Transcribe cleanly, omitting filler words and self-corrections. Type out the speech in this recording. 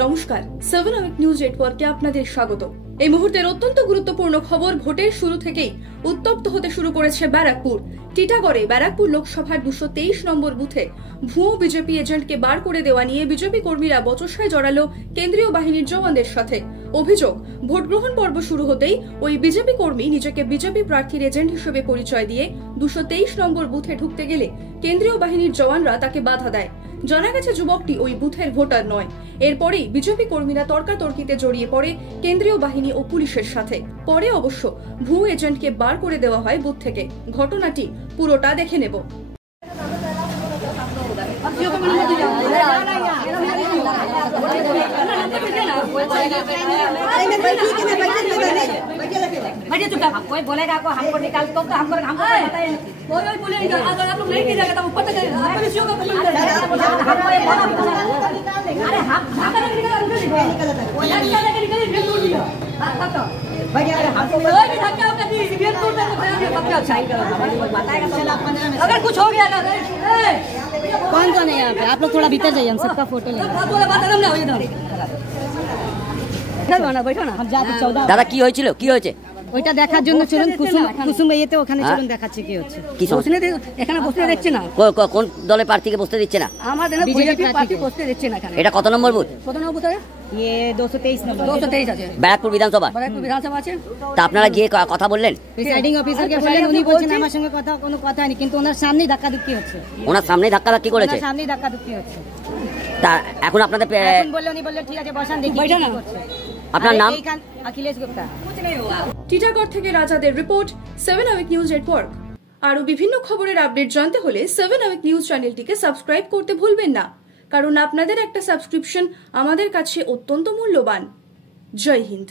নমস্কার, 7 hour news নেটওয়ার্কে আপনাদের স্বাগত। এই মুহূর্তের অত্যন্ত গুরুত্বপূর্ণ খবর। ভোটের শুরু থেকেই উত্তপ্ত হতে শুরু করেছে ব্যারাকপুর। টিটাগড়ে ব্যারাকপুর লোকসভার 223 নম্বর বুথে ভুয়ো বিজেপি এজেন্টকে বার করে দেওয়া নিয়ে বিজেপি কর্মীরা বচসায় জড়ালো কেন্দ্রীয় বাহিনীর জওয়ানদের সাথে। অভিযোগ, ভোট গ্রহণ পর্ব শুরু হতেই ওই বিজেপি কর্মী নিজেকে বিজেপি প্রার্থীর এজেন্ট হিসেবে পরিচয় দিয়ে 223 নম্বর বুথে ঢুকতে গেলে কেন্দ্রীয় বাহিনীর জওয়ানরা তাকে বাধা দেয়। জানা গেছে যুবকটি ওই বুথের ভোটার নয়। এরপরেই বিজেপি কর্মীরা তর্কাতর্কিতে জড়িয়ে পড়ে কেন্দ্রীয় বাহিনী ও পুলিশের সাথে। পরে অবশ্য ভুয়ো এজেন্টকে বার করে দেওয়া হয় বুথ থেকে। ঘটনাটি পুরোটা দেখে নেব। कोई बोलेगा आपको, हमको निकाल तो हमको बताइए। कोई बोलेगा अगर आप लोग नहीं कीजिएगा तो ऊपर तक पुलिसियों को अरे हम अगर कुछ हो गया कौन कौन है यहाँ पे? आप लोग थोड़ा भीतर जाइए, हम सबका फोटो लेंगे। দাদা কি হয়েছিল, কি হয়েছে ওইটা দেখার জন্য চলুন, কুসুম এতে ওখানে চলুন, দেখাচ্ছে কি হচ্ছে। কি সমস্যা? এখানে বসতে দিচ্ছে না। কোন দলের প্রার্থীকে বসতে দিচ্ছে না? আমাদের বিজেপি প্রার্থী বসতে দিচ্ছে না এখানে। এটা কত নম্বর বুথ? কত নম্বর বুথ? ये 223 নম্বর। 223 আছে ব্যারাকপুর বিধানসভা। ব্যারাকপুর বিধানসভা আছে। তা আপনারা গিয়ে কথা বললেন? প্রিসাইডিং অফিসারকে বললেন, উনি বলছেন আমার সঙ্গে কোনো কথা নেই, কিন্তু ওনার সামনেই ধাক্কাধুক্কি হচ্ছে। ওনার সামনেই ধাক্কাধাক্কি করেছে? ওনার সামনেই ধাক্কাধুক্কি হচ্ছে। তা এখন আপনাদের এখন বললেন, উনি বললেন ঠিক আছে বসান, দেখি বৈঠা কি না করছে। আপনার নাম? अखिलेश गुप्ता। টিটাগড় থেকে রাজাদের রিপোর্ট, 7 আওয়ার নিউজ নেটওয়ার্ক। আরো বিভিন্ন খবরের আপডেট জানতে হলে 7 আওয়ার নিউজ চ্যানেলটিকে সাবস্ক্রাইব করতে ভুলবেন না, কারণ আপনাদের একটা সাবস্ক্রিপশন আমাদের কাছে অত্যন্ত মূল্যবান। জয় হিন্দ।